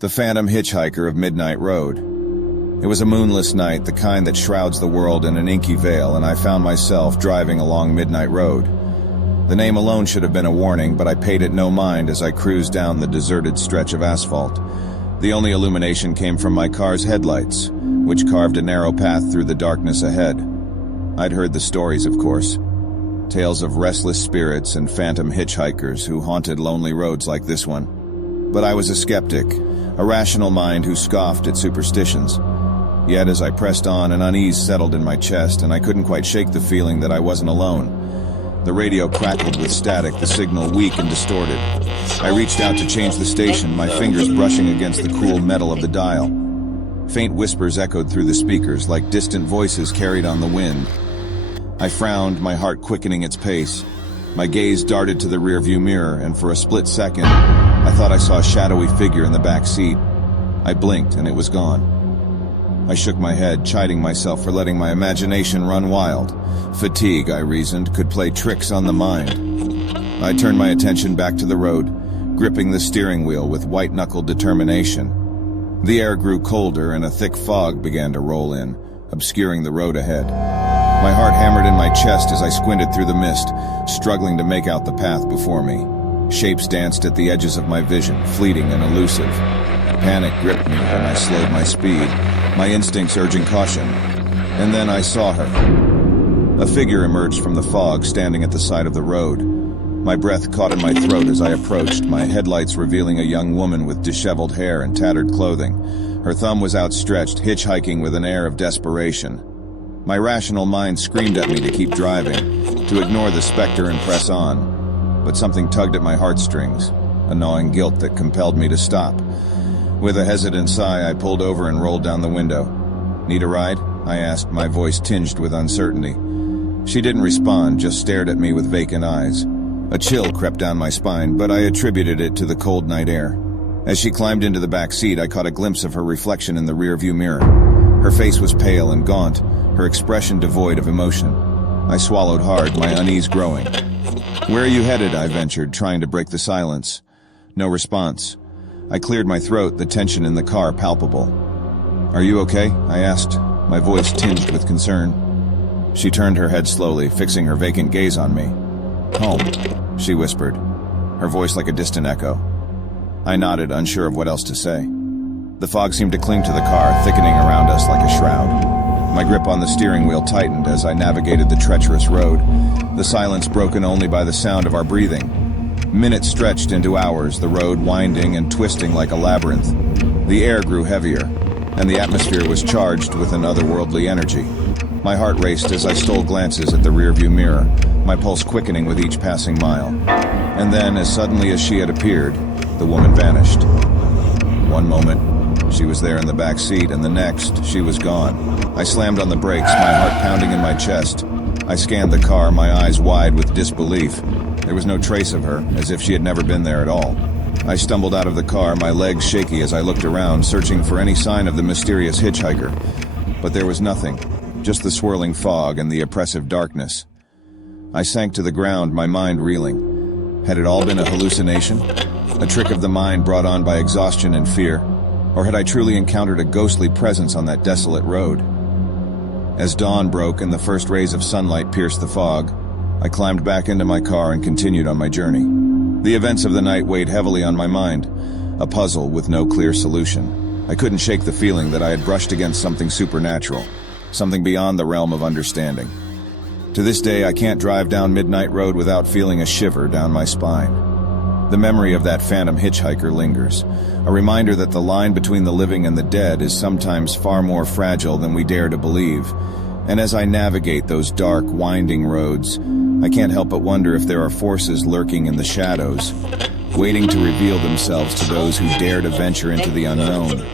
The Phantom Hitchhiker of Midnight Road. It was a moonless night, the kind that shrouds the world in an inky veil, and I found myself driving along Midnight Road. The name alone should have been a warning, but I paid it no mind as I cruised down the deserted stretch of asphalt. The only illumination came from my car's headlights, which carved a narrow path through the darkness ahead. I'd heard the stories, of course. Tales of restless spirits and phantom hitchhikers who haunted lonely roads like this one. But I was a skeptic, a rational mind who scoffed at superstitions. Yet as I pressed on, an unease settled in my chest, and I couldn't quite shake the feeling that I wasn't alone. The radio crackled with static, the signal weak and distorted. I reached out to change the station, my fingers brushing against the cool metal of the dial. Faint whispers echoed through the speakers, like distant voices carried on the wind. I frowned, my heart quickening its pace. My gaze darted to the rearview mirror, and for a split second, I thought I saw a shadowy figure in the back seat. I blinked, and it was gone. I shook my head, chiding myself for letting my imagination run wild. Fatigue, I reasoned, could play tricks on the mind. I turned my attention back to the road, gripping the steering wheel with white-knuckled determination. The air grew colder, and a thick fog began to roll in, obscuring the road ahead. My heart hammered in my chest as I squinted through the mist, struggling to make out the path before me. Shapes danced at the edges of my vision, fleeting and elusive. Panic gripped me, and I slowed my speed, my instincts urging caution. And then I saw her. A figure emerged from the fog, standing at the side of the road. My breath caught in my throat as I approached, my headlights revealing a young woman with disheveled hair and tattered clothing. Her thumb was outstretched, hitchhiking with an air of desperation. My rational mind screamed at me to keep driving, to ignore the specter and press on. But something tugged at my heartstrings, a gnawing guilt that compelled me to stop. With a hesitant sigh, I pulled over and rolled down the window. "Need a ride?" I asked, my voice tinged with uncertainty. She didn't respond, just stared at me with vacant eyes. A chill crept down my spine, but I attributed it to the cold night air. As she climbed into the back seat, I caught a glimpse of her reflection in the rearview mirror. Her face was pale and gaunt, her expression devoid of emotion. I swallowed hard, my unease growing. "Where are you headed?" I ventured, trying to break the silence. No response. I cleared my throat, the tension in the car palpable. "Are you okay?" I asked, my voice tinged with concern. She turned her head slowly, fixing her vacant gaze on me. "Home," she whispered, her voice like a distant echo. I nodded, unsure of what else to say. The fog seemed to cling to the car, thickening around us like a shroud. My grip on the steering wheel tightened as I navigated the treacherous road, the silence broken only by the sound of our breathing. Minutes stretched into hours, the road winding and twisting like a labyrinth. The air grew heavier, and the atmosphere was charged with an otherworldly energy. My heart raced as I stole glances at the rearview mirror, my pulse quickening with each passing mile. And then, as suddenly as she had appeared, the woman vanished. One moment, she was there in the back seat, and the next, she was gone. I slammed on the brakes, my heart pounding in my chest. I scanned the car, my eyes wide with disbelief. There was no trace of her, as if she had never been there at all. I stumbled out of the car, my legs shaky as I looked around, searching for any sign of the mysterious hitchhiker. But there was nothing, just the swirling fog and the oppressive darkness. I sank to the ground, my mind reeling. Had it all been a hallucination? A trick of the mind brought on by exhaustion and fear? Or had I truly encountered a ghostly presence on that desolate road? As dawn broke and the first rays of sunlight pierced the fog, I climbed back into my car and continued on my journey. The events of the night weighed heavily on my mind, a puzzle with no clear solution. I couldn't shake the feeling that I had brushed against something supernatural, something beyond the realm of understanding. To this day, I can't drive down Midnight Road without feeling a shiver down my spine. The memory of that phantom hitchhiker lingers, a reminder that the line between the living and the dead is sometimes far more fragile than we dare to believe. And as I navigate those dark, winding roads, I can't help but wonder if there are forces lurking in the shadows, waiting to reveal themselves to those who dare to venture into the unknown.